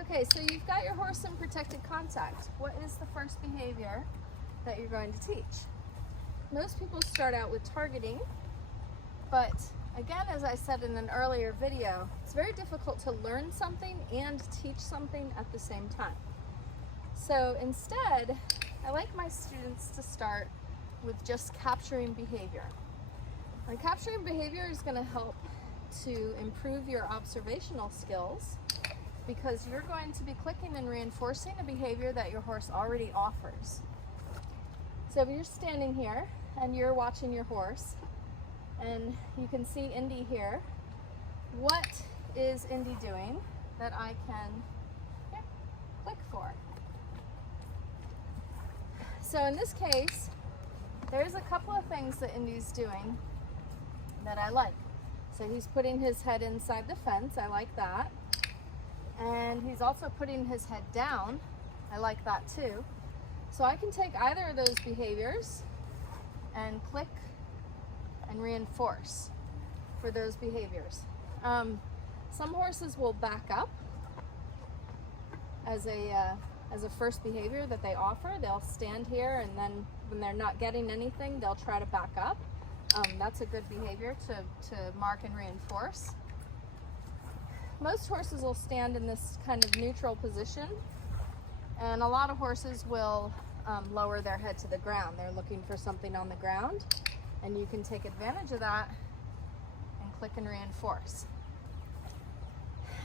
Okay, so you've got your horse in protected contact. What is the first behavior that you're going to teach? Most people start out with targeting, but again, as I said in an earlier video, it's very difficult to learn something and teach something at the same time. So instead, I like my students to start with just capturing behavior. And capturing behavior is going to help to improve your observational skills, because you're going to be clicking and reinforcing a behavior that your horse already offers. So if you're standing here and you're watching your horse and you can see Indy here, what is Indy doing that I can click for? So in this case, there's a couple of things that Indy's doing that I like. So he's putting his head inside the fence, I like that. And he's also putting his head down. I like that too. So I can take either of those behaviors and click and reinforce for those behaviors. Some horses will back up as a first behavior that they offer. They'll stand here, and then when they're not getting anything, they'll try to back up. That's a good behavior to mark and reinforce. Most horses will stand in this kind of neutral position, and a lot of horses will lower their head to the ground. They're looking for something on the ground, and you can take advantage of that and click and reinforce.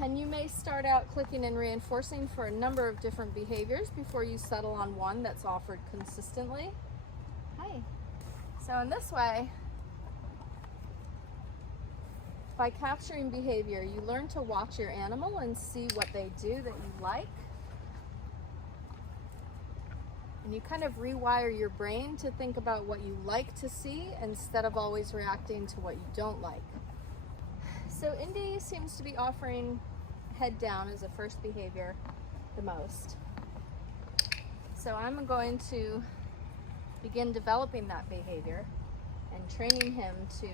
And you may start out clicking and reinforcing for a number of different behaviors before you settle on one that's offered consistently. Hi. So in this way, by capturing behavior, you learn to watch your animal and see what they do that you like. And you kind of rewire your brain to think about what you like to see instead of always reacting to what you don't like. So Indy seems to be offering head down as a first behavior the most. So I'm going to begin developing that behavior and training him to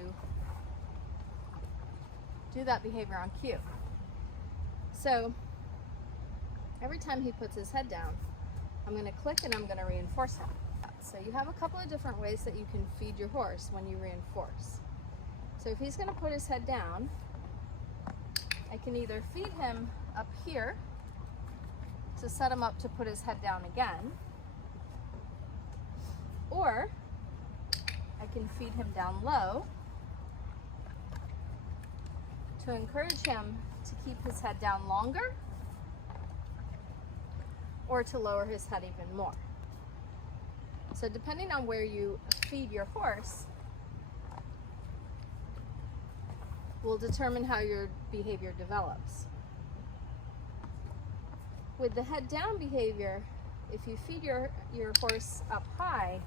do that behavior on cue. So every time he puts his head down, I'm going to click and I'm going to reinforce him. So you have a couple of different ways that you can feed your horse when you reinforce. So if he's going to put his head down, I can either feed him up here to set him up to put his head down again, or I can feed him down low to encourage him to keep his head down longer, or to lower his head even more. So depending on where you feed your horse will determine how your behavior develops. With the head down behavior, if you feed your horse up high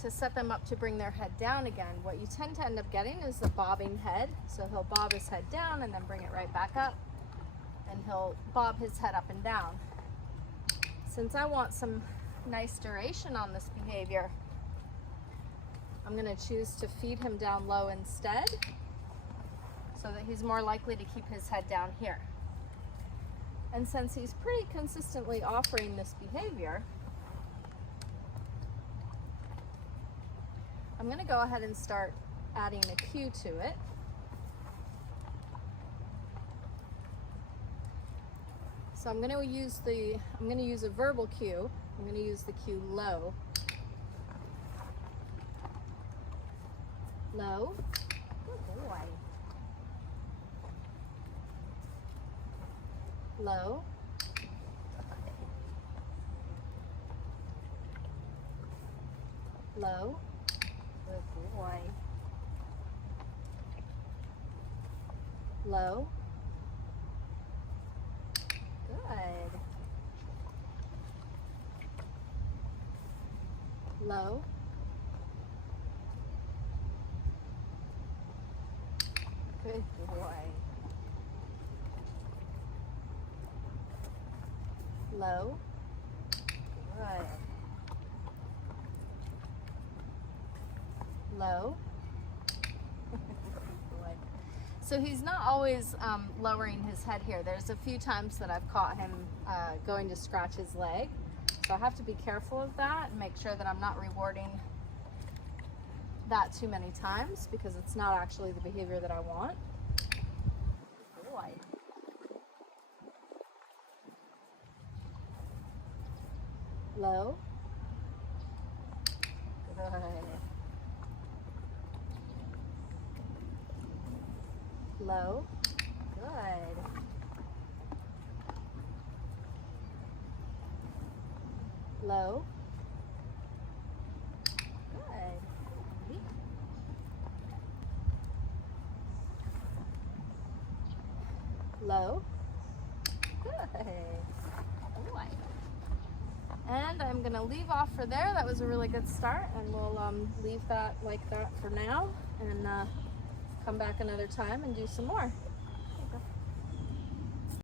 to set them up to bring their head down again, what you tend to end up getting is the bobbing head. So he'll bob his head down and then bring it right back up, and he'll bob his head up and down. Since I want some nice duration on this behavior, I'm going to choose to feed him down low instead, so that he's more likely to keep his head down here. And since he's pretty consistently offering this behavior, I'm going to go ahead and start adding a cue to it. So I'm going to use a verbal cue. I'm going to use the cue low. Low. Good boy. Low. Low. Good boy. Low. Good. Low. Good boy. Low. Good. Low. Good. So he's not always lowering his head here. There's a few times that I've caught him going to scratch his leg. So I have to be careful of that and make sure that I'm not rewarding that too many times, because it's not actually the behavior that I want. Boy. Low. Good. Low. Good. Low. Good. Low. Good. Boy. And I'm going to leave off for there. That was a really good start, and we'll leave that like that for now, and come back another time and do some more.